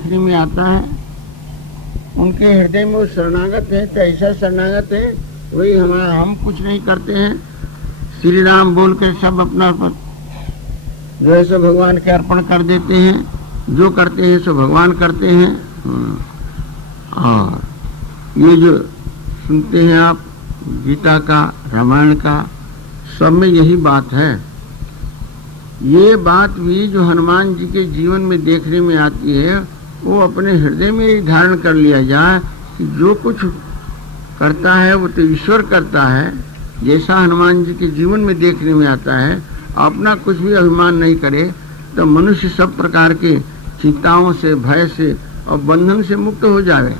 देखने में आता है, उनके हृदय में वो शरणागत है, तो ऐसा शरणागत है वही हमारा, हम कुछ नहीं करते हैं, श्री राम बोल के सब अपना जो है सो भगवान के अर्पण कर देते हैं, जो करते हैं सो भगवान करते हैं। और ये जो सुनते हैं आप गीता का, रामायण का, सब में यही बात है। ये बात भी जो हनुमान जी के जीवन में देखने में आती है, वो अपने हृदय में ही धारण कर लिया जाए कि जो कुछ करता है वो तो ईश्वर करता है। जैसा हनुमान जी के जीवन में देखने में आता है, अपना कुछ भी अभिमान नहीं करे तो मनुष्य सब प्रकार के चिंताओं से, भय से और बंधन से मुक्त हो जाए।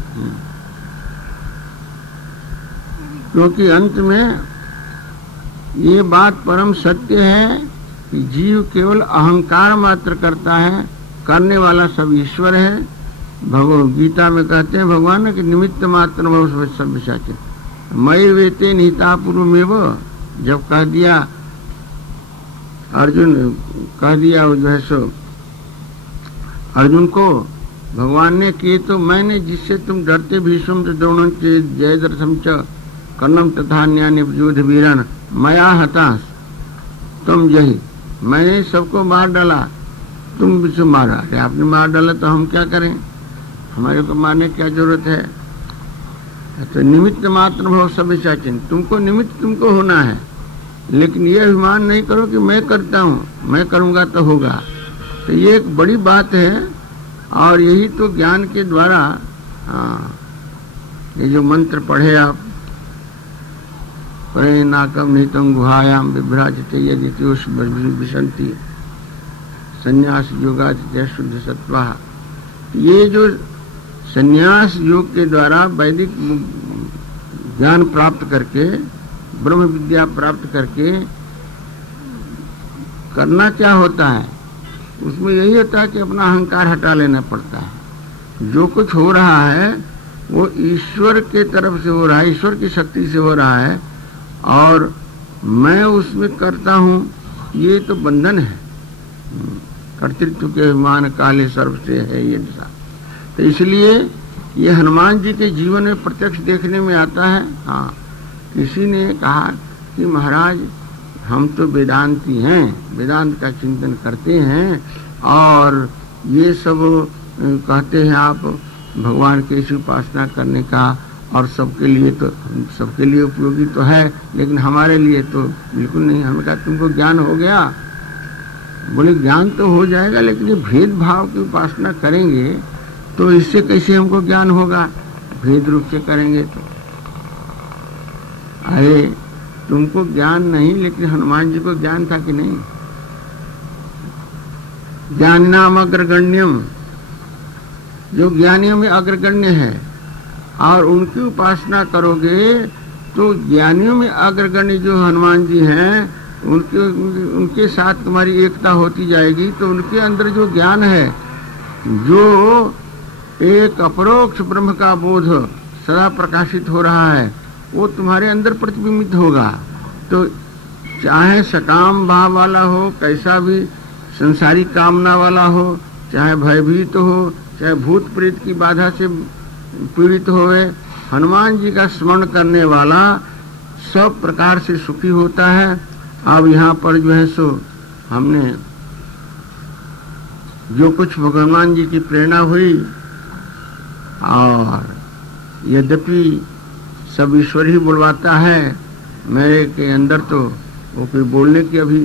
क्योंकि अंत में ये बात परम सत्य है कि जीव केवल अहंकार मात्र करता है, करने वाला सब ईश्वर है। भगवद गीता में कहते हैं भगवान कि निमित्त मात्र भव सब विशाचे मयि वेते निहिता पूर्वमेव। जब कह दिया अर्जुन, कह दिया जो है सो अर्जुन को भगवान ने कि तो मैंने जिससे तुम डरते भीष्म द्रोणं च जयद्रथं च कर्णं तथा अन्यानि युद्ध वीरन् मया हतास तुम यही, मैंने सबको मार डाला, तुम भी मारा। अरे आपने मार डाला तो हम क्या करें, हमारे को मारने की क्या जरूरत है। तो निमित्त मात्र भव सब चाचिन, तुमको निमित्त तुमको होना है, लेकिन ये अभिमान नहीं करो कि मैं करता हूँ, मैं करूँगा तो होगा। तो ये एक बड़ी बात है। और यही तो ज्ञान के द्वारा ये जो मंत्र पढ़े आप, परे नाकम नितम गुहायाम विभ्राजते यदित्योष विशंति संन्यास योगादित्य शुद्ध सत्वा। ये जो संन्यास योग के द्वारा वैदिक ज्ञान प्राप्त करके, ब्रह्म विद्या प्राप्त करके करना क्या होता है, उसमें यही होता है कि अपना अहंकार हटा लेना पड़ता है। जो कुछ हो रहा है वो ईश्वर के तरफ से हो रहा है, ईश्वर की शक्ति से हो रहा है, और मैं उसमें करता हूँ, ये तो बंधन है। कर्तृत्व के अभिमान काले सर्व से है ये दिशा। तो इसलिए ये हनुमान जी के जीवन में प्रत्यक्ष देखने में आता है। हाँ, किसी ने कहा कि महाराज हम तो वेदांती हैं, वेदांत का चिंतन करते हैं, और ये सब कहते हैं आप भगवान की ऐसी उपासना करने का, और सबके लिए तो, सबके लिए उपयोगी तो है, लेकिन हमारे लिए तो बिल्कुल नहीं। हमने कहा तुमको ज्ञान हो गया? बोले ज्ञान तो हो जाएगा, लेकिन ये भेदभाव की उपासना करेंगे तो इससे कैसे हमको ज्ञान होगा, भेद रूप से करेंगे तो। अरे तुमको ज्ञान नहीं, लेकिन हनुमान जी को ज्ञान था कि नहीं? ज्ञान नाम अग्रगण्यम, जो ज्ञानियों में अग्रगण्य है, और उनकी उपासना करोगे तो ज्ञानियों में अग्रगण्य जो हनुमान जी हैं, उनके साथ तुम्हारी एकता होती जाएगी। तो उनके अंदर जो ज्ञान है, जो एक अपरोक्ष ब्रह्म का बोध सदा प्रकाशित हो रहा है, वो तुम्हारे अंदर प्रतिबिंबित होगा। तो चाहे सकाम भाव वाला हो, कैसा भी संसारी कामना वाला हो, चाहे भयभीत हो, चाहे भूत प्रेत की बाधा से पीड़ित होवे, हनुमान जी का स्मरण करने वाला सब प्रकार से सुखी होता है। अब यहाँ पर जो है सो हमने जो कुछ भगवान जी की प्रेरणा हुई, और यद्यपि सब ईश्वर ही बुलवाता है, मेरे के अंदर तो वो कोई बोलने की अभी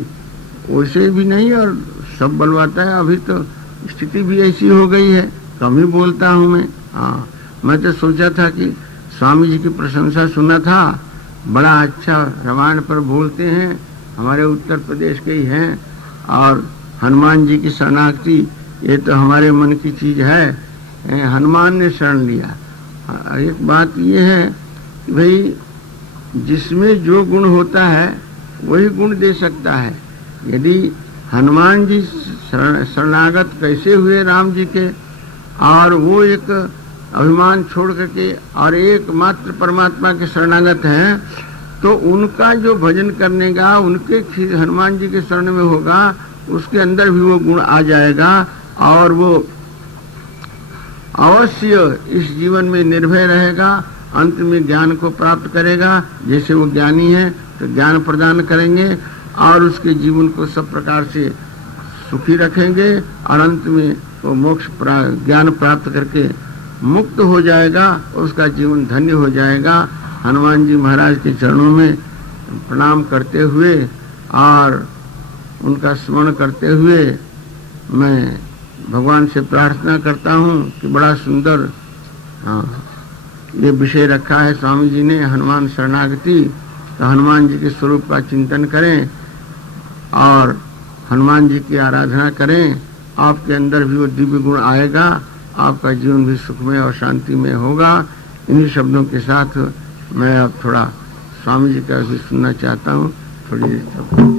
वैसे भी नहीं, और सब बुलवाता है। अभी तो स्थिति भी ऐसी हो गई है, कम ही बोलता हूँ मैं। हाँ, मैं तो सोचा था कि स्वामी जी की प्रशंसा सुना था, बड़ा अच्छा रामायण पर बोलते हैं, हमारे उत्तर प्रदेश के ही हैं, और हनुमान जी की शरणागति ये तो हमारे मन की चीज है, हनुमान ने शरण लिया। एक बात ये है कि भाई जिसमें जो गुण होता है वही गुण दे सकता है। यदि हनुमान जी शरणागत कैसे हुए राम जी के, और वो एक अभिमान छोड़ करके और एकमात्र परमात्मा के शरणागत हैं, तो उनका जो भजन करने का उनके हनुमान जी के शरण में होगा, उसके अंदर भी वो गुण आ जाएगा, और वो अवश्य इस जीवन में निर्भय रहेगा, अंत में ज्ञान को प्राप्त करेगा। जैसे वो ज्ञानी है तो ज्ञान प्रदान करेंगे और उसके जीवन को सब प्रकार से सुखी रखेंगे और अंत में वो मोक्ष ज्ञान प्राप्त करके मुक्त हो जाएगा, उसका जीवन धन्य हो जाएगा। हनुमान जी महाराज के चरणों में प्रणाम करते हुए और उनका स्मरण करते हुए मैं भगवान से प्रार्थना करता हूँ कि बड़ा सुंदर ये विषय रखा है स्वामी जी ने, हनुमान शरणागति। तो हनुमान जी के स्वरूप का चिंतन करें और हनुमान जी की आराधना करें, आपके अंदर भी वो दिव्य गुण आएगा, आपका जीवन भी सुखमय और शांतिमय होगा। इन्हीं शब्दों के साथ मैं अब थोड़ा स्वामी जी का भी सुनना चाहता हूँ थोड़ी देर तक।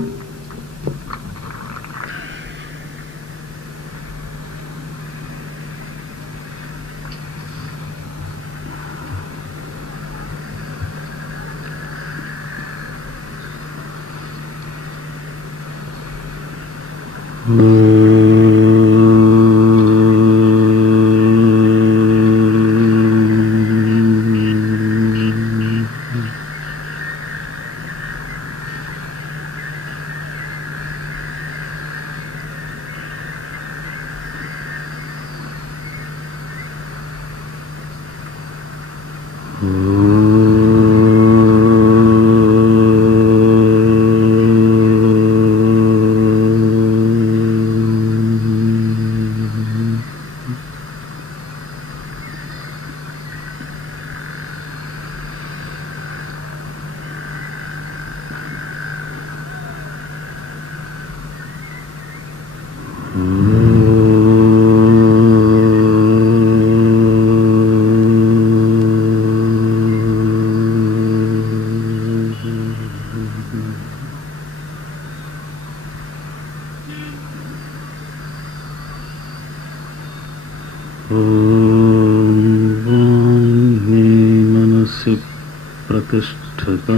प्रतिष्ठिता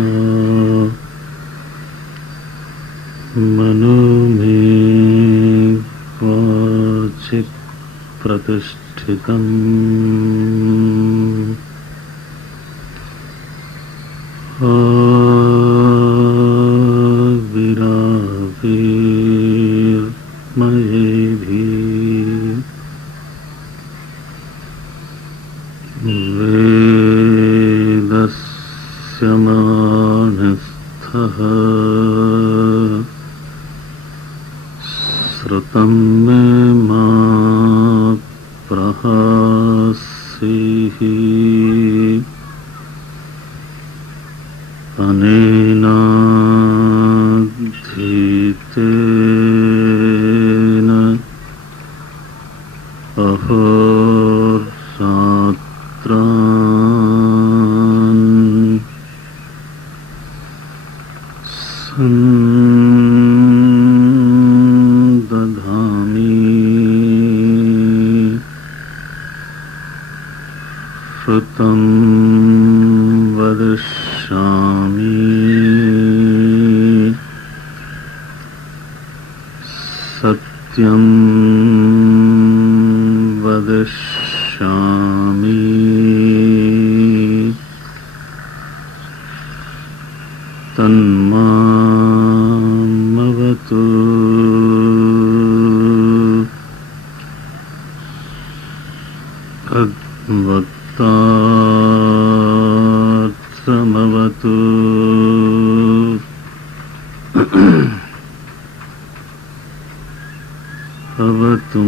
मनो में क्वचित् प्रतिष्ठितम् आविराविर्मयेभिः वेदस्यमानस्थः श्रुतं मे मा प्रहासीः अनेनाधीतेन अहोरात्रान् दधामि श्रुतं वदिष्यामि सत्यं वदिष्यामि तन्मामवतु भगवतार्थमवतु भवतु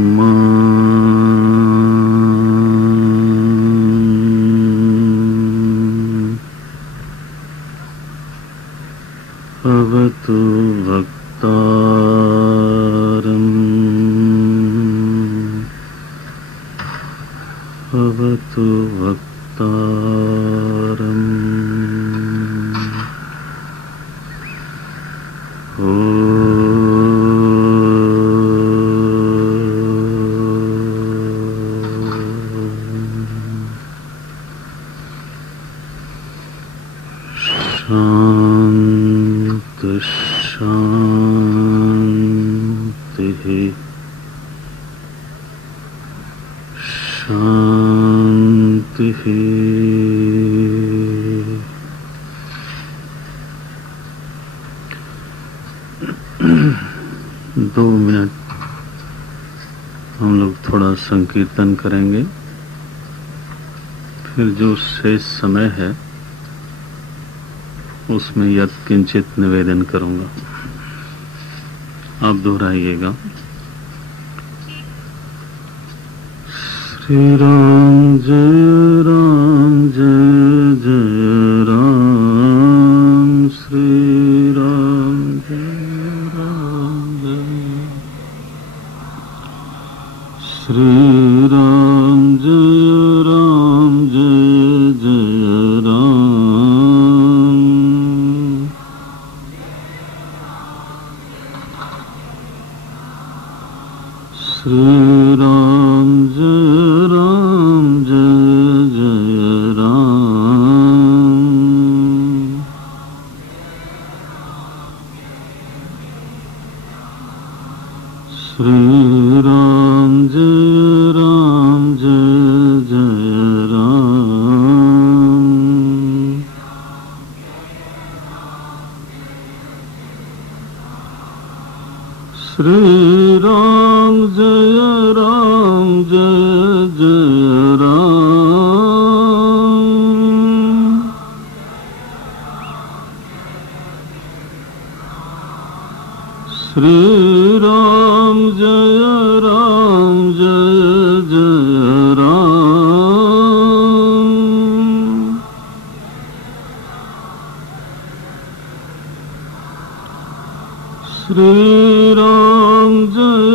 भवतु भक्तारम् भवतु भक्तारम् शांति शांति शांति। 2 मिनट हम लोग थोड़ा संकीर्तन करेंगे, फिर जो शेष समय है उसमें यत्किंचित निवेदन करूंगा, आप दोहराइएगा। श्री राम जय जय राम, श्री राम जय जय, श्री राम जय जय राम, श्री राम जय जय राम, श्री राम जय जय राम, श्री राम जय जय राम, श्री राम जय जय राम, श्री राम जय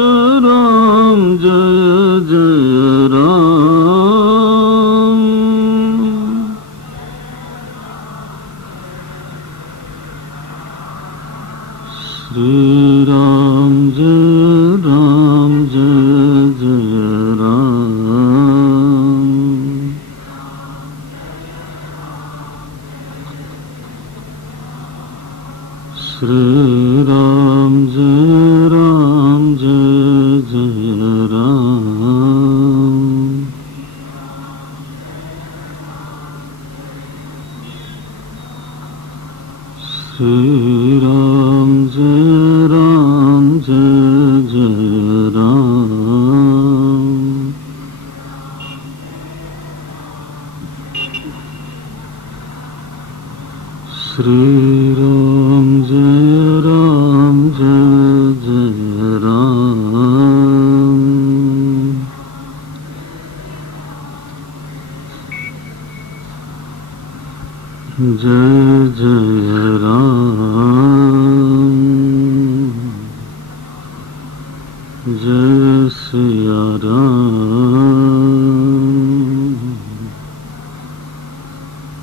जय राम, श्री राम जय जय राम, श्री राम जय जय राम, श्री राम जय जय राम, श्री राम जय जय राम, जय जय राम, जय सिया राम,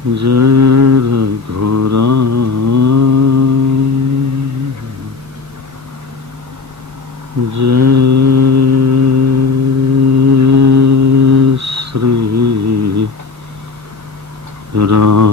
जय रघुराम, जय श्री राम।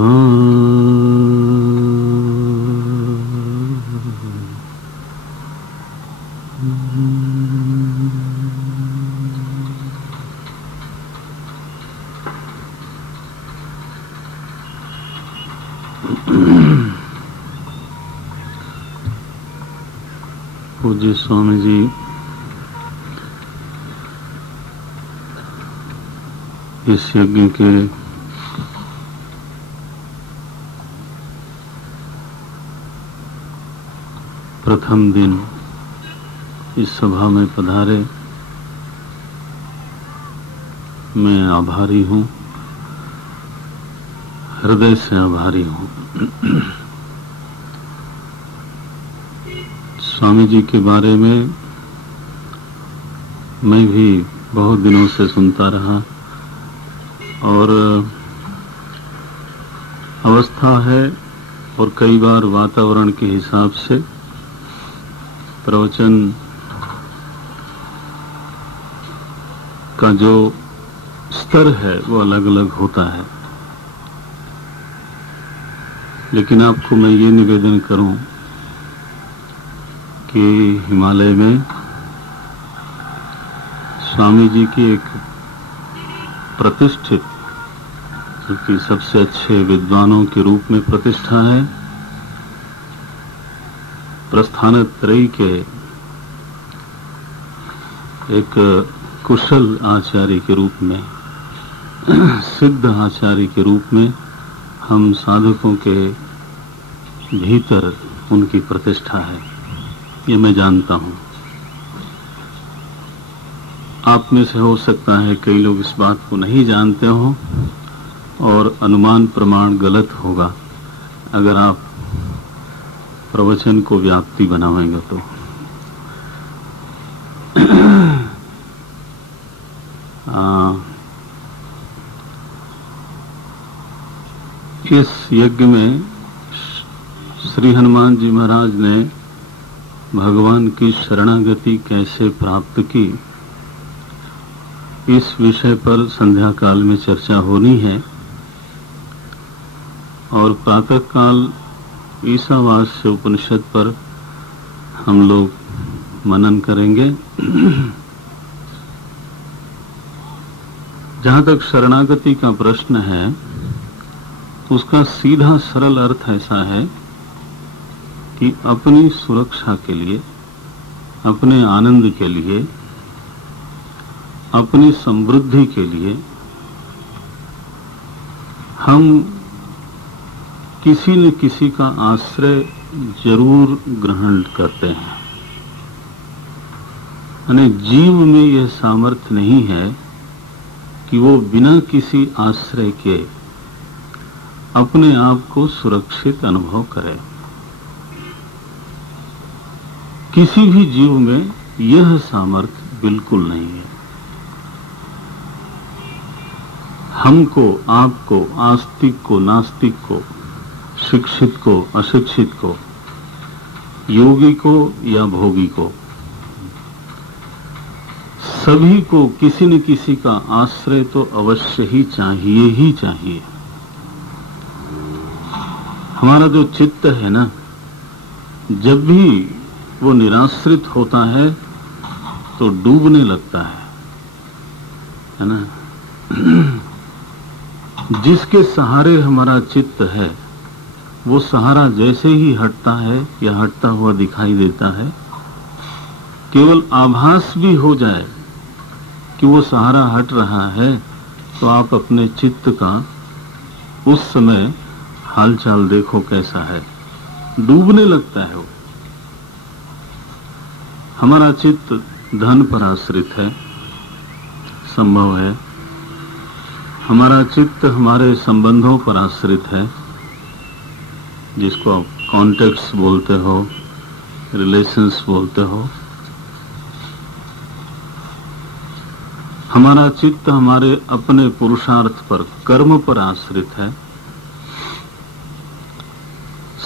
पूज्य स्वामी जी इस यज्ञ के प्रथम दिन इस सभा में पधारे। मैं आभारी हूँ, हृदय से आभारी हूँ। स्वामी जी के बारे में मैं भी बहुत दिनों से सुनता रहा और अवस्था है और कई बार वातावरण के हिसाब से प्रवचन का जो स्तर है वो अलग अलग होता है। लेकिन आपको मैं ये निवेदन करूं कि हिमालय में स्वामी जी की एक प्रतिष्ठित, क्योंकि सबसे अच्छे विद्वानों के रूप में प्रतिष्ठा है, प्रस्थानत्रयी के एक कुशल आचार्य के रूप में, सिद्ध आचार्य के रूप में हम साधकों के भीतर उनकी प्रतिष्ठा है, ये मैं जानता हूं। आप में से हो सकता है कई लोग इस बात को नहीं जानते हो और अनुमान प्रमाण गलत होगा अगर आप प्रवचन को व्याप्ति बनाएंगे तो। इस यज्ञ में श्री हनुमान जी महाराज ने भगवान की शरणागति कैसे प्राप्त की, इस विषय पर संध्या काल में चर्चा होनी है। और प्रातः काल ईशावास्य उपनिषद पर हम लोग मनन करेंगे। जहां तक शरणागति का प्रश्न है, तो उसका सीधा सरल अर्थ ऐसा है कि अपनी सुरक्षा के लिए, अपने आनंद के लिए, अपनी समृद्धि के लिए हम किसी न किसी का आश्रय जरूर ग्रहण करते हैं। यानी जीव में यह सामर्थ्य नहीं है कि वो बिना किसी आश्रय के अपने आप को सुरक्षित अनुभव करे। किसी भी जीव में यह सामर्थ्य बिल्कुल नहीं है। हमको, आपको, आस्तिक को, नास्तिक को, शिक्षित को, अशिक्षित को, योगी को या भोगी को, सभी को किसी न किसी का आश्रय तो अवश्य ही चाहिए। हमारा जो चित्त है ना, जब भी वो निराश्रित होता है तो डूबने लगता है ना। जिसके सहारे हमारा चित्त है, वो सहारा जैसे ही हटता है या हटता हुआ दिखाई देता है, केवल आभास भी हो जाए कि वो सहारा हट रहा है, तो आप अपने चित्त का उस समय हालचाल देखो कैसा है, डूबने लगता है वो। हमारा चित्त धन पर आश्रित है, संभव है। हमारा चित्त हमारे संबंधों पर आश्रित है, जिसको आप कॉन्टेक्ट्स बोलते हो, रिलेशंस बोलते हो। हमारा चित्त हमारे अपने पुरुषार्थ पर, कर्म पर आश्रित है।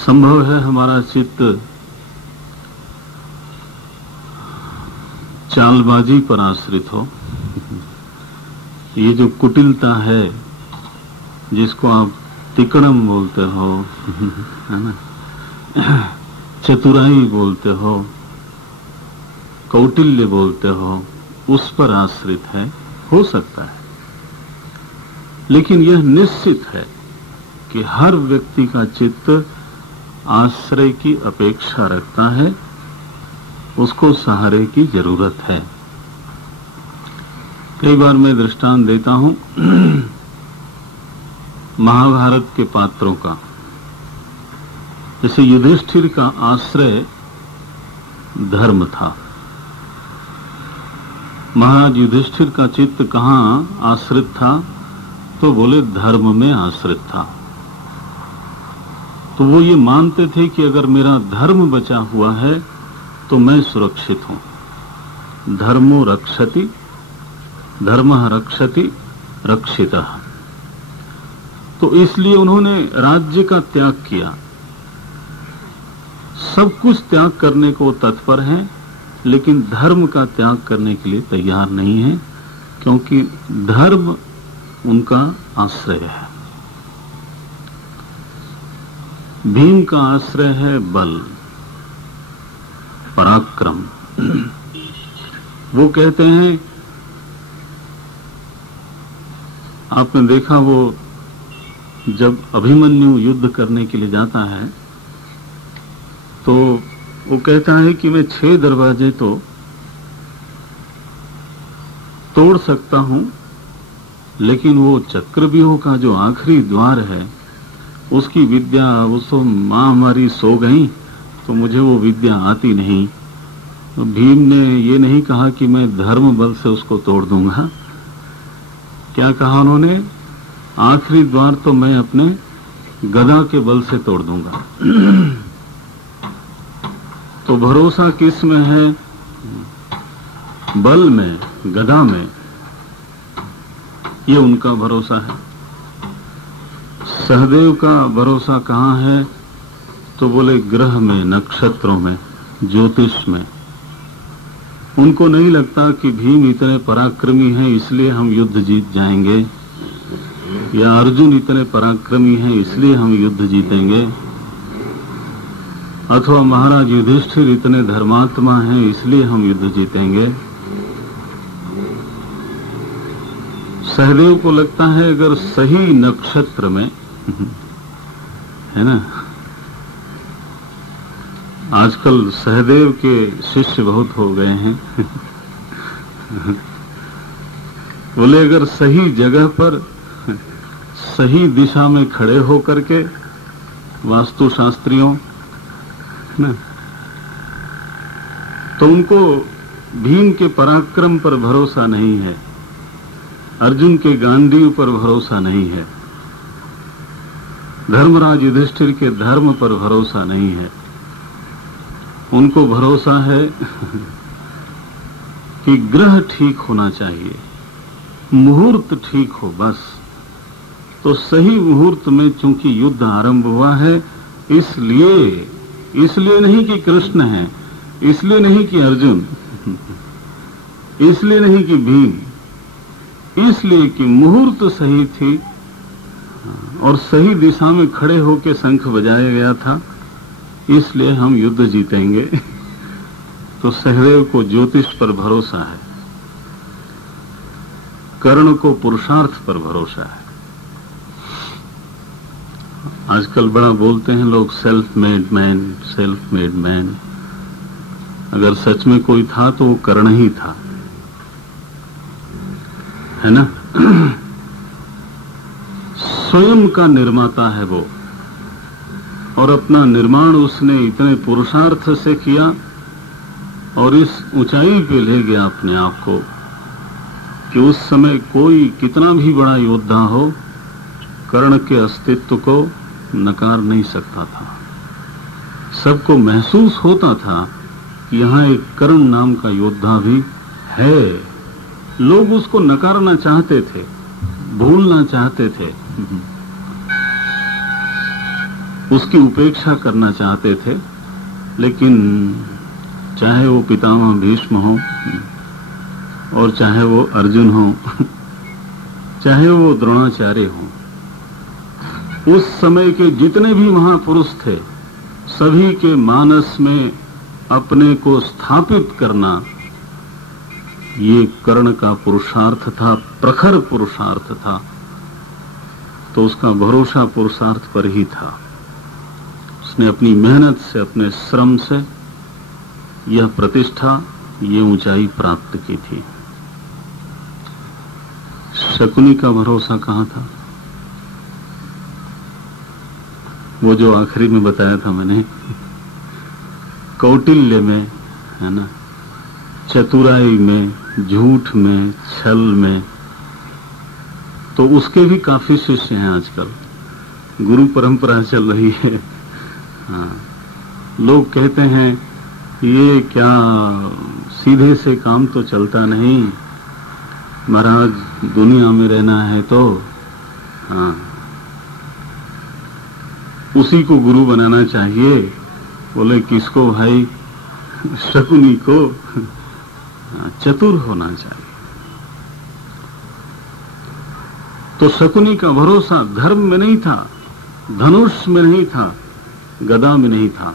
संभव है हमारा चित्त चालबाजी पर आश्रित हो। ये जो कुटिलता है, जिसको आप तिकड़म बोलते हो, है ना, चतुराई बोलते हो, कौटिल्य बोलते हो, उस पर आश्रित है, हो सकता है। लेकिन यह निश्चित है कि हर व्यक्ति का चित्त आश्रय की अपेक्षा रखता है, उसको सहारे की जरूरत है। कई बार मैं दृष्टांत देता हूं महाभारत के पात्रों का। जैसे युधिष्ठिर का आश्रय धर्म था। महाराज युधिष्ठिर का चित्त कहाँ आश्रित था? तो बोले धर्म में आश्रित था। तो वो ये मानते थे कि अगर मेरा धर्म बचा हुआ है तो मैं सुरक्षित हूं। धर्मो रक्षति, धर्मः रक्षति रक्षितः। तो इसलिए उन्होंने राज्य का त्याग किया। सब कुछ त्याग करने को तत्पर हैं, लेकिन धर्म का त्याग करने के लिए तैयार नहीं है, क्योंकि धर्म उनका आश्रय है। भीम का आश्रय है बल, पराक्रम। वो कहते हैं आपने देखा वो जब अभिमन्यु युद्ध करने के लिए जाता है तो वो कहता है कि मैं 6 दरवाजे तो तोड़ सकता हूं, लेकिन वो चक्रव्यूह का जो आखिरी द्वार है उसकी विद्या, उसको मां हमारी सो गई तो मुझे वो विद्या आती नहीं। तो भीम ने ये नहीं कहा कि मैं धर्म बल से उसको तोड़ दूंगा। क्या कहा उन्होंने? आखिरी द्वार तो मैं अपने गदा के बल से तोड़ दूंगा। तो भरोसा किस में है? बल में, गदा में। ये उनका भरोसा है। सहदेव का भरोसा कहाँ है? तो बोले ग्रह में, नक्षत्रों में, ज्योतिष में। उनको नहीं लगता कि भीम इतने पराक्रमी हैं इसलिए हम युद्ध जीत जाएंगे, या अर्जुन इतने पराक्रमी हैं इसलिए हम युद्ध जीतेंगे, अथवा महाराज युधिष्ठिर इतने धर्मात्मा हैं इसलिए हम युद्ध जीतेंगे। सहदेव को लगता है अगर सही नक्षत्र में है ना, आजकल सहदेव के शिष्य बहुत हो गए हैं। बोले अगर सही जगह पर सही दिशा में खड़े होकर के वास्तुशास्त्रियों ना, तो उनको भीम के पराक्रम पर भरोसा नहीं है, अर्जुन के गांडीव पर भरोसा नहीं है, धर्मराज युधिष्ठिर के धर्म पर भरोसा नहीं है। उनको भरोसा है कि ग्रह ठीक होना चाहिए, मुहूर्त ठीक हो बस। तो सही मुहूर्त में चूंकि युद्ध आरंभ हुआ है, इसलिए नहीं कि कृष्ण है, इसलिए नहीं कि अर्जुन, इसलिए नहीं कि भीम, इसलिए कि मुहूर्त सही थी और सही दिशा में खड़े होकर शंख बजाया गया था, इसलिए हम युद्ध जीतेंगे। तो सहदेव को ज्योतिष पर भरोसा है, कर्ण को पुरुषार्थ पर भरोसा है। आजकल बड़ा बोलते हैं लोग self made man, self made man. अगर सच में कोई था तो वो कर्ण ही था, है ना। स्वयं का निर्माता है वो, और अपना निर्माण उसने इतने पुरुषार्थ से किया और इस ऊंचाई पे ले गया अपने आप को कि उस समय कोई कितना भी बड़ा योद्धा हो कर्ण के अस्तित्व को नकार नहीं सकता था। सबको महसूस होता था कि यहाँ एक कर्ण नाम का योद्धा भी है। लोग उसको नकारना चाहते थे, भूलना चाहते थे, उसकी उपेक्षा करना चाहते थे, लेकिन चाहे वो पितामह भीष्म हो और चाहे वो अर्जुन हो, चाहे वो द्रोणाचार्य हो, उस समय के जितने भी महापुरुष थे सभी के मानस में अपने को स्थापित करना ये कर्ण का पुरुषार्थ था, प्रखर पुरुषार्थ था। तो उसका भरोसा पुरुषार्थ पर ही था। उसने अपनी मेहनत से, अपने श्रम से यह प्रतिष्ठा, ये ऊंचाई प्राप्त की थी। शकुनी का भरोसा कहाँ था? वो जो आखिरी में बताया था मैंने, कौटिल्य में, है ना, चतुराई में, झूठ में, छल में। तो उसके भी काफी शिष्य हैं आजकल, गुरु परंपरा चल रही है। हाँ, लोग कहते हैं ये क्या सीधे से काम तो चलता नहीं महाराज, दुनिया में रहना है तो हाँ उसी को गुरु बनाना चाहिए। बोले किसको भाई? शकुनी को। चतुर होना चाहिए। तो शकुनी का भरोसा धर्म में नहीं था, धनुष में नहीं था, गदा में नहीं था।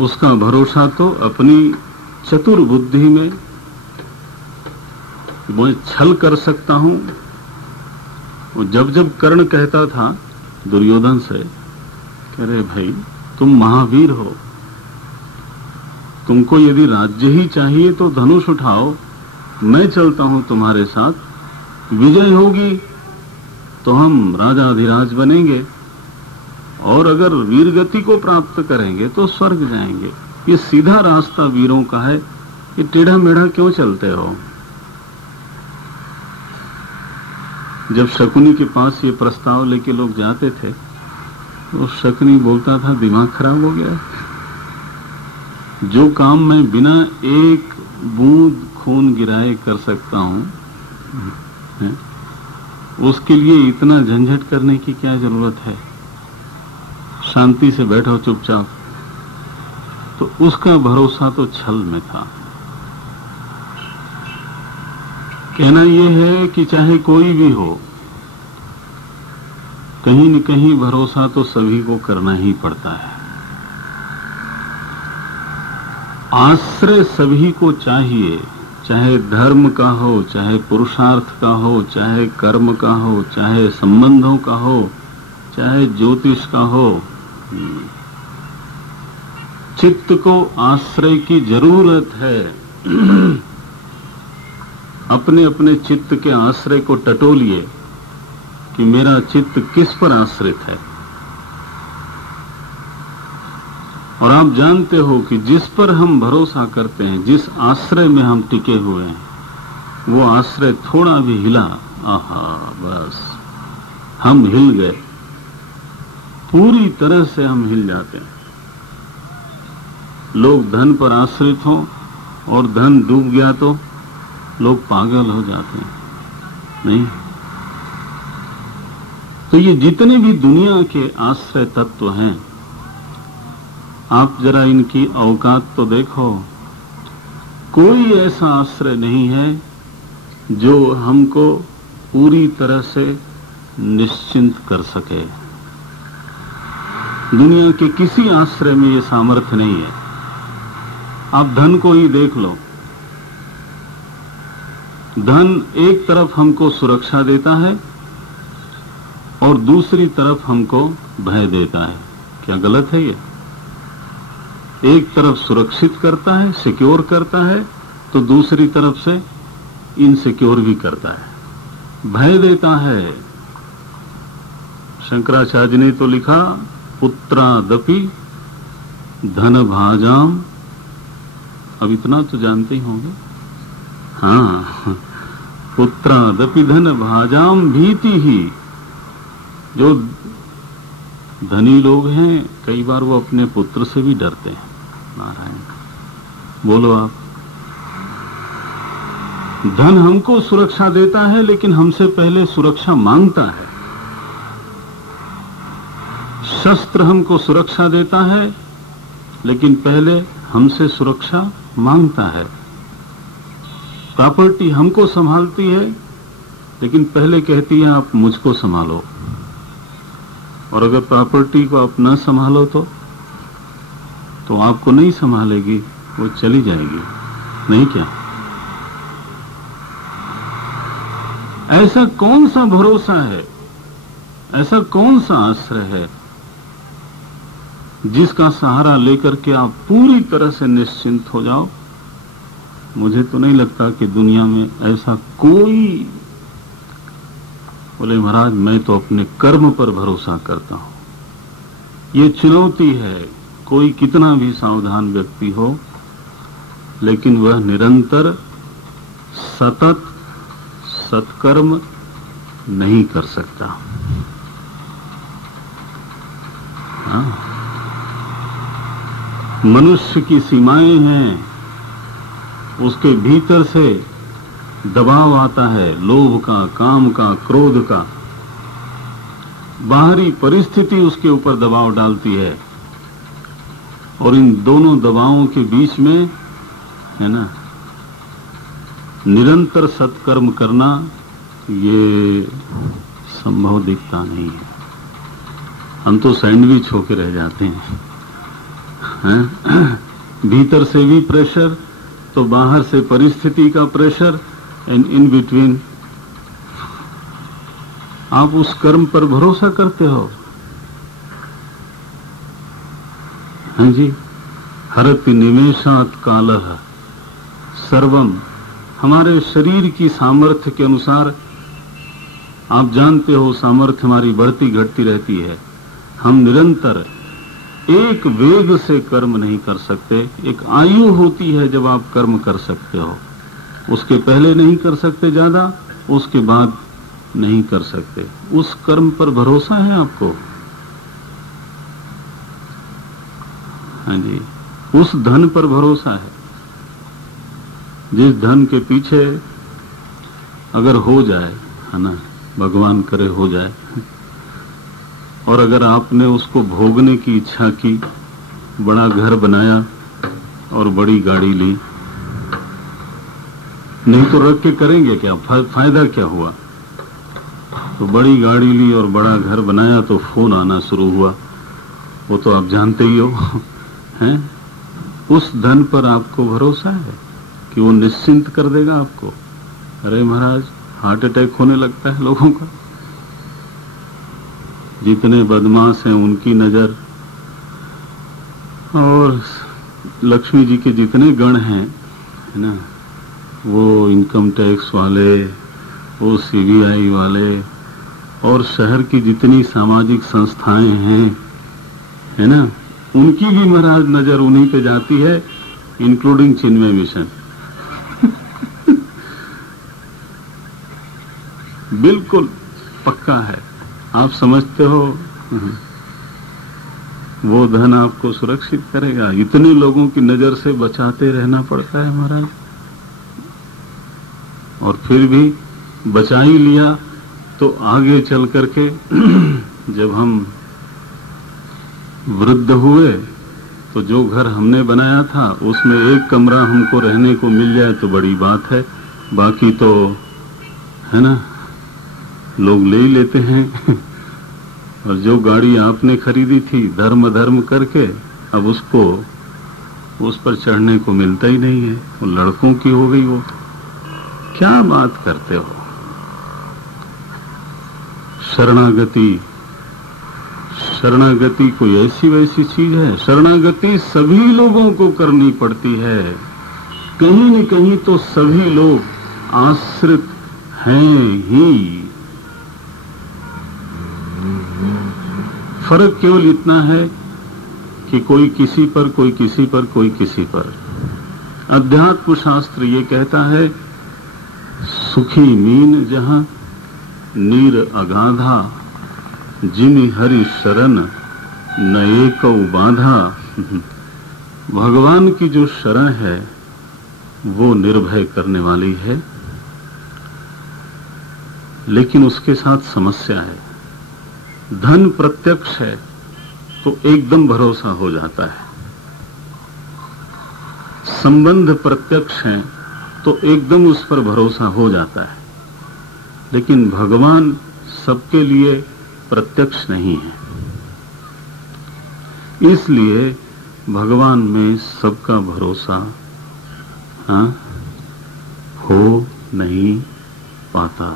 उसका भरोसा तो अपनी चतुर बुद्धि में मैं छल कर सकता हूं। वो जब जब कर्ण कहता था दुर्योधन से, कह रहे भाई तुम महावीर हो, तुमको यदि राज्य ही चाहिए तो धनुष उठाओ, मैं चलता हूं तुम्हारे साथ, विजय होगी तो हम राजाधिराज बनेंगे, और अगर वीरगति को प्राप्त करेंगे तो स्वर्ग जाएंगे। ये सीधा रास्ता वीरों का है, ये टेढ़ा मेढ़ा क्यों चलते हो? जब शकुनी के पास ये प्रस्ताव लेके लोग जाते थे तो शकुनी बोलता था दिमाग खराब हो गया, जो काम मैं बिना एक बूंद खून गिराए कर सकता हूं, उसके लिए इतना झंझट करने की क्या जरूरत है? शांति से बैठो चुपचाप। तो उसका भरोसा तो छल में था। कहना यह है कि चाहे कोई भी हो, कहीं न कहीं भरोसा तो सभी को करना ही पड़ता है। आश्रय सभी को चाहिए, चाहे धर्म का हो, चाहे पुरुषार्थ का हो, चाहे कर्म का हो, चाहे संबंधों का हो, चाहे ज्योतिष का हो। चित्त को आश्रय की जरूरत है। अपने अपने चित्त के आश्रय को टटोलिए कि मेरा चित्त किस पर आश्रित है। और आप जानते हो कि जिस पर हम भरोसा करते हैं, जिस आश्रय में हम टिके हुए हैं, वो आश्रय थोड़ा भी हिला, आहा बस हम हिल गए, पूरी तरह से हम हिल जाते हैं। लोग धन पर आश्रित हों और धन डूब गया तो लोग पागल हो जाते हैं, नहीं? तो ये जितने भी दुनिया के आश्रय तत्व हैं, आप जरा इनकी औकात तो देखो। कोई ऐसा आश्रय नहीं है जो हमको पूरी तरह से निश्चिंत कर सके। दुनिया के किसी आश्रय में ये सामर्थ्य नहीं है। आप धन को ही देख लो। धन एक तरफ हमको सुरक्षा देता है और दूसरी तरफ हमको भय देता है। क्या गलत है ये? एक तरफ सुरक्षित करता है, सिक्योर करता है, तो दूसरी तरफ से इनसिक्योर भी करता है, भय देता है। शंकराचार्य ने तो लिखा, पुत्रादपि धन भाजाम। अब इतना तो जानते ही होंगे, हाँ, पुत्रादपि धन भाजाम भीति ही। जो धनी लोग हैं, कई बार वो अपने पुत्र से भी डरते हैं। नारायण, बोलो आप। धन हमको सुरक्षा देता है, लेकिन हमसे पहले सुरक्षा मांगता है। शस्त्र हमको सुरक्षा देता है, लेकिन पहले हमसे सुरक्षा मांगता है। प्रॉपर्टी हमको संभालती है, लेकिन पहले कहती है आप मुझको संभालो। और अगर प्रॉपर्टी को आप न संभालो तो आपको नहीं संभालेगी, वो चली जाएगी, नहीं क्या? ऐसा कौन सा भरोसा है, ऐसा कौन सा आश्रय है जिसका सहारा लेकर के आप पूरी तरह से निश्चिंत हो जाओ? मुझे तो नहीं लगता कि दुनिया में ऐसा कोई। बोले महाराज मैं तो अपने कर्म पर भरोसा करता हूं। ये चुनौती है। कोई कितना भी सावधान व्यक्ति हो, लेकिन वह निरंतर सतत सत्कर्म नहीं कर सकता। हाँ? मनुष्य की सीमाएं हैं, उसके भीतर से दबाव आता है, लोभ का, काम का, क्रोध का। बाहरी परिस्थिति उसके ऊपर दबाव डालती है, और इन दोनों दबावों के बीच में है ना, निरंतर सत्कर्म करना ये संभव दिखता नहीं है। हम तो सैंडविच होके रह जाते हैं। भीतर से भी प्रेशर, तो बाहर से परिस्थिति का प्रेशर, एंड इन बिटवीन आप उस कर्म पर भरोसा करते हो। हाँ जी, हरति निमेषात कालः सर्वम। हमारे शरीर की सामर्थ्य के अनुसार आप जानते हो सामर्थ्य हमारी बढ़ती घटती रहती है। हम निरंतर एक वेग से कर्म नहीं कर सकते। एक आयु होती है जब आप कर्म कर सकते हो, उसके पहले नहीं कर सकते ज्यादा, उसके बाद नहीं कर सकते। उस कर्म पर भरोसा है आपको? हाँ जी, उस धन पर भरोसा है जिस धन के पीछे अगर हो जाए, है ना, भगवान करे हो जाए, और अगर आपने उसको भोगने की इच्छा की, बड़ा घर बनाया और बड़ी गाड़ी ली, नहीं तो रख के करेंगे क्या? फायदा क्या हुआ? तो बड़ी गाड़ी ली और बड़ा घर बनाया तो फोन आना शुरू हुआ, वो तो आप जानते ही हो। हैं? उस धन पर आपको भरोसा है कि वो निश्चिंत कर देगा आपको? अरे महाराज, हार्ट अटैक होने लगता है लोगों का। जितने बदमाश हैं उनकी नजर, और लक्ष्मी जी के जितने गण हैं, है ना, वो इनकम टैक्स वाले, वो सीबीआई वाले, और शहर की जितनी सामाजिक संस्थाएं हैं, है ना, उनकी भी महाराज नजर उन्हीं पे जाती है, इंक्लूडिंग चिन्मय मिशन। बिल्कुल पक्का है। आप समझते हो वो धन आपको सुरक्षित करेगा? इतने लोगों की नजर से बचाते रहना पड़ता है महाराज, और फिर भी बचा ही लिया तो आगे चल करके जब हम वृद्ध हुए तो जो घर हमने बनाया था उसमें एक कमरा हमको रहने को मिल जाए तो बड़ी बात है, बाकी तो, है ना, लोग ले ही लेते हैं। और जो गाड़ी आपने खरीदी थी धर्म धर्म करके, अब उसको उस पर चढ़ने को मिलता ही नहीं है, वो लड़कों की हो गई। वो क्या बात करते हो? शरणागति, शरणागति कोई ऐसी वैसी चीज है? शरणागति सभी लोगों को करनी पड़ती है। कहीं न कहीं तो सभी लोग आश्रित हैं ही। फर्क केवल इतना है कि कोई किसी पर, कोई किसी पर, कोई किसी पर। अध्यात्म शास्त्र ये कहता है, सुखी मीन जहां नीर अगाधा, जिनि हरि शरण न एकौ बाधा। भगवान की जो शरण है वो निर्भय करने वाली है, लेकिन उसके साथ समस्या है। धन प्रत्यक्ष है तो एकदम भरोसा हो जाता है, संबंध प्रत्यक्ष है तो एकदम उस पर भरोसा हो जाता है, लेकिन भगवान सबके लिए प्रत्यक्ष नहीं है। इसलिए भगवान में सबका भरोसा हो नहीं पाता।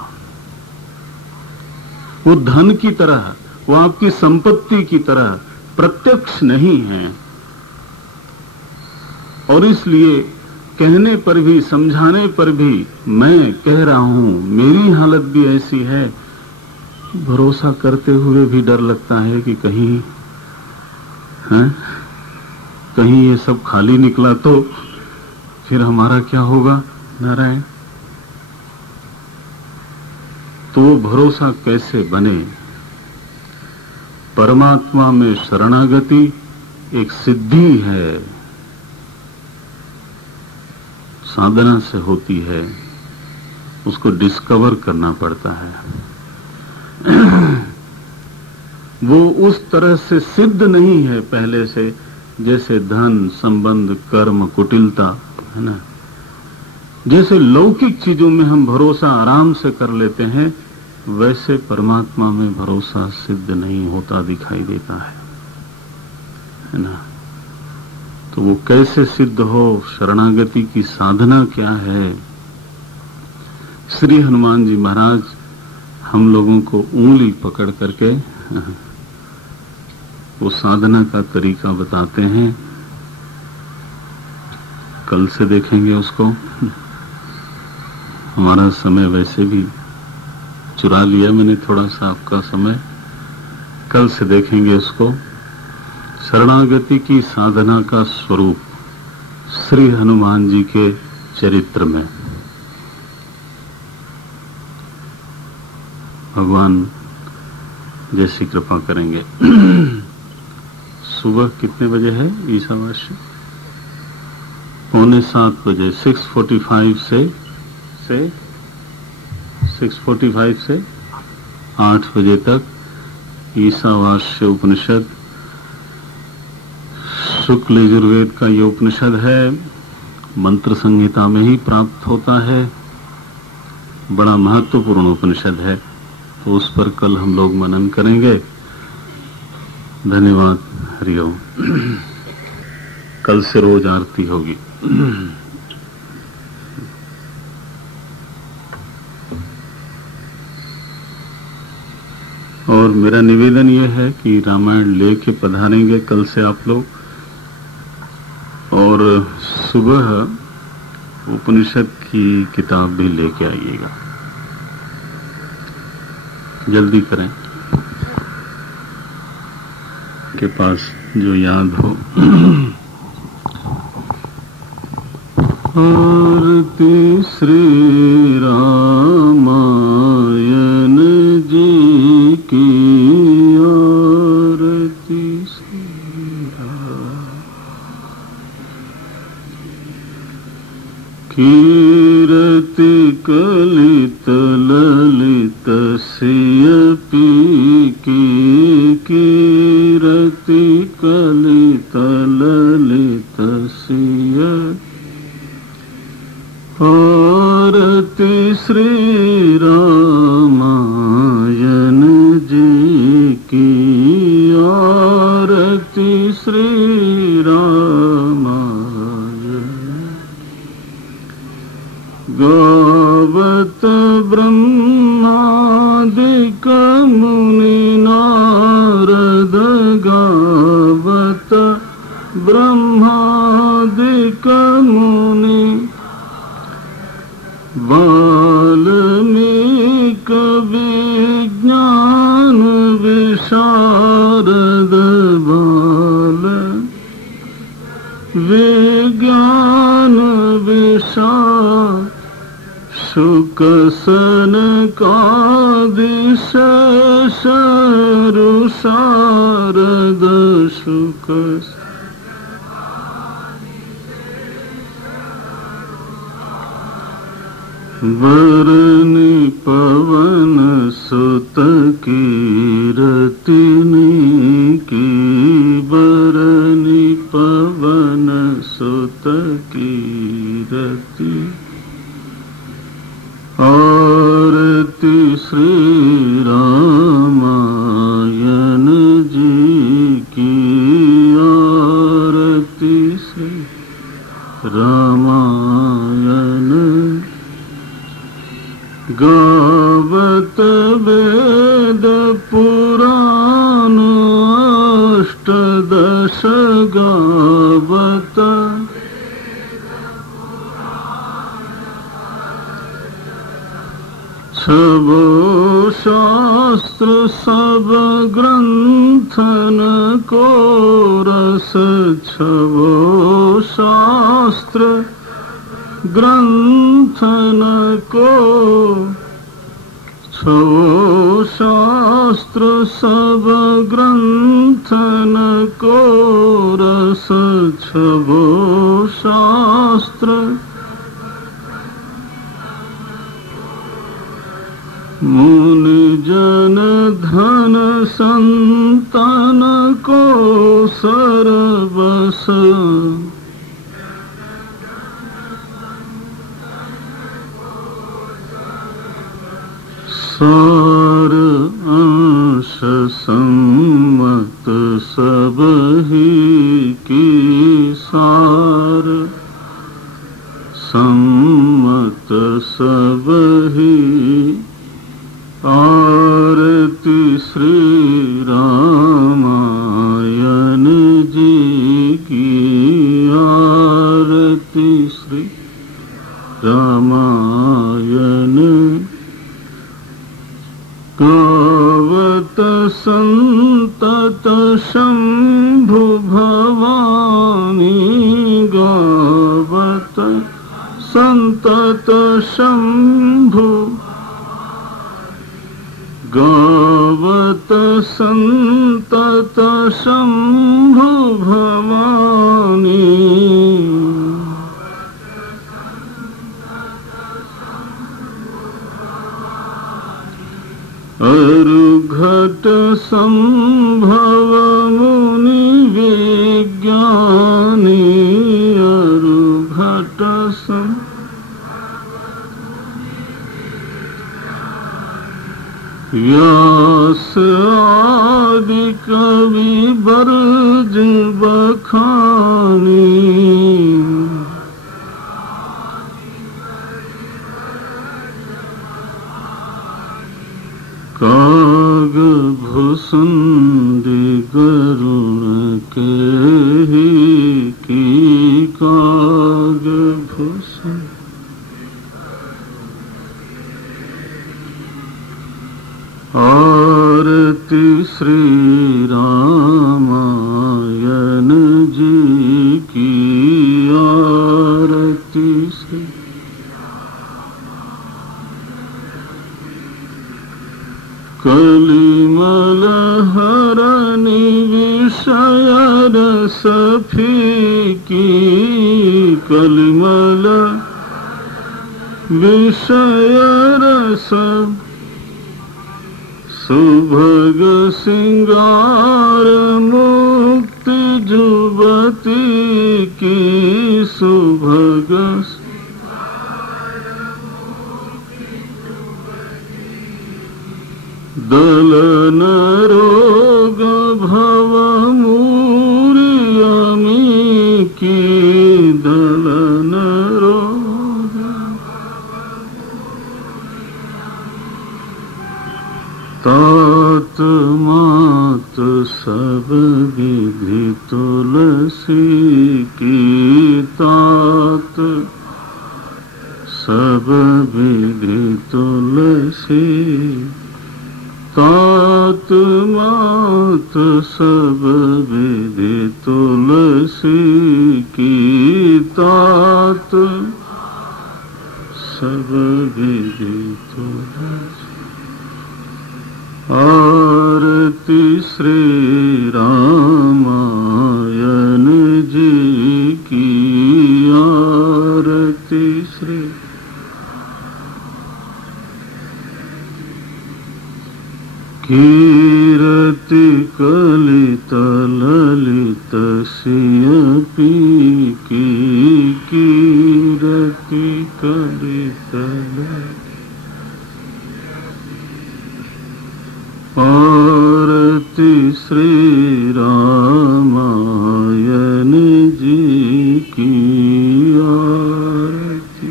वो धन की तरह, वो आपकी संपत्ति की तरह प्रत्यक्ष नहीं है, और इसलिए कहने पर भी, समझाने पर भी, मैं कह रहा हूं, मेरी हालत भी ऐसी है, भरोसा करते हुए भी डर लगता है कि कहीं कहीं ये सब खाली निकला तो फिर हमारा क्या होगा नारायण। तो वो भरोसा कैसे बने? परमात्मा में शरणागति एक सिद्धि है, साधना से होती है, उसको डिस्कवर करना पड़ता है। वो उस तरह से सिद्ध नहीं है पहले से, जैसे धन, संबंध, कर्म, कुटिलता, है ना। जैसे लौकिक चीजों में हम भरोसा आराम से कर लेते हैं, वैसे परमात्मा में भरोसा सिद्ध नहीं होता दिखाई देता है ना। तो वो कैसे सिद्ध हो? शरणागति की साधना क्या है? श्री हनुमान जी महाराज हम लोगों को उंगली पकड़ करके वो साधना का तरीका बताते हैं। कल से देखेंगे उसको। हमारा समय वैसे भी चुरा लिया मैंने थोड़ा सा आपका समय। कल से देखेंगे उसको। शरणागति की साधना का स्वरूप श्री हनुमान जी के चरित्र में। भगवान जैसी कृपा करेंगे। सुबह कितने बजे है ईशावास्य? 6:45 बजे। 6:45 से 6:45 से 8 बजे तक ईशावास्य उपनिषद, शुक्ल यजुर्वेद का ये उपनिषद है। मंत्र संहिता में ही प्राप्त होता है। बड़ा महत्वपूर्ण उपनिषद है, तो उस पर कल हम लोग मनन करेंगे। धन्यवाद। हरिओम। कल से रोज आरती होगी। और मेरा निवेदन यह है कि रामायण लेके पधारेंगे कल से आप लोग, और सुबह उपनिषद की किताब भी लेके आइएगा। जल्दी करें, के पास जो याद हो। आरती श्री रामायण जी की, आरती श्री कीरति कलित ललित सियपी की, कीरति कलित ललित सिय। आरती श्री रामायण जी की, आरती श्री रामायण। गावत ब्रह्मादिक मुनि नारद, गावत ब्रह्मादिक मुनि, वाल्मीकि विज्ञान विशारद, बाल विज्ञान विशारद। शुक सनकादिश शारद, शुक वरनि पवन सुत कीरतिनी की, वरनि पवन सुत कीरति। आरती श्री रामायण जी की, आरती श्री रामायण। गावत वेद पुराण अष्टदश, गावत छबो शास्त्र सब ग्रंथन को रस, छबो शास्त्र ग्रंथन को, छबो शास्त्र सब ग्रंथन को रस, छबो शास्त्र मुनि जन धन संतान को सरबस, सार अंश सम्मत सब ही की, सार सम्मत सब कही आरती श्री रामायण जी की, आरती श्री रामायण। गावत संतत शंभु भवानी, गावत संतत शंभु, गावत संतत शंभु भवानी। अरुघट संभव मुनि विज्ञानी, अरुघट व्यास आदि कवि बरज बखानी। काग भुसुंडी गरुण के ही की, काग भुसुंडी आरती श्री रामायण जी की, आरती श्री कलिमल हरनि विषय रस फीकी, कलिमल विषय रस सुभग सिंगार मुक्ति जुबती की, सुभग दलन रोग भव मूर्यमी की, दलन रोग तात मात सब विधि तुलसी की, तात सब विधि तुलसी, तात मात सब विधि तुलसी की, तात सब विधि तुलसी। आरती श्री रामायण जी की, आरती श्री कीरति कलित ललित सिय पी की, कीरति कलित आरती श्री रामायण जी की, आरती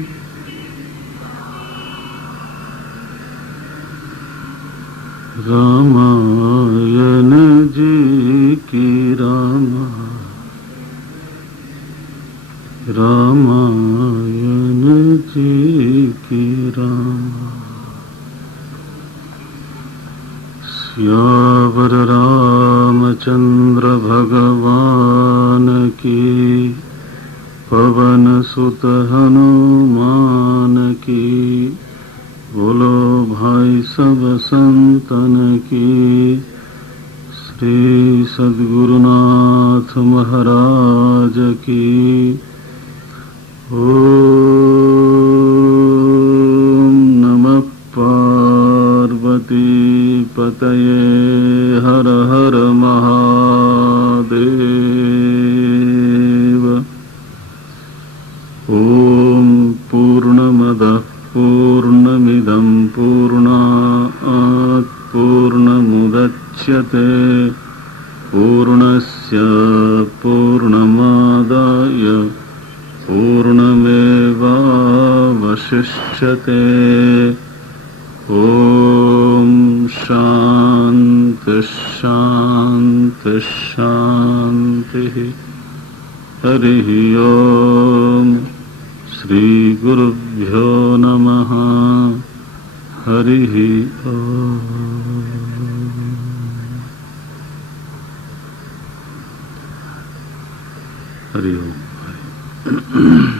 रामायण जी की, रामायण जी की, सियावर रामचंद्र भगवान की, पवन सुत हनुमान की, बोलो भाई सब संतन की। श्री सद्गुरुनाथ महाराज की। ओम नमः पार्वती पतये हर हर महादेव। ओम पूर्णमदः पूर्णमिदं पूर्णात् पूर्णमुदच्यते पूर्णस्य पूर्णमादाय पूर्णमेवावशिष्यते। शांति शांति शांति। हरि ओम। श्री गुरुभ्यो नमः। हरि ओम। हरि ओम।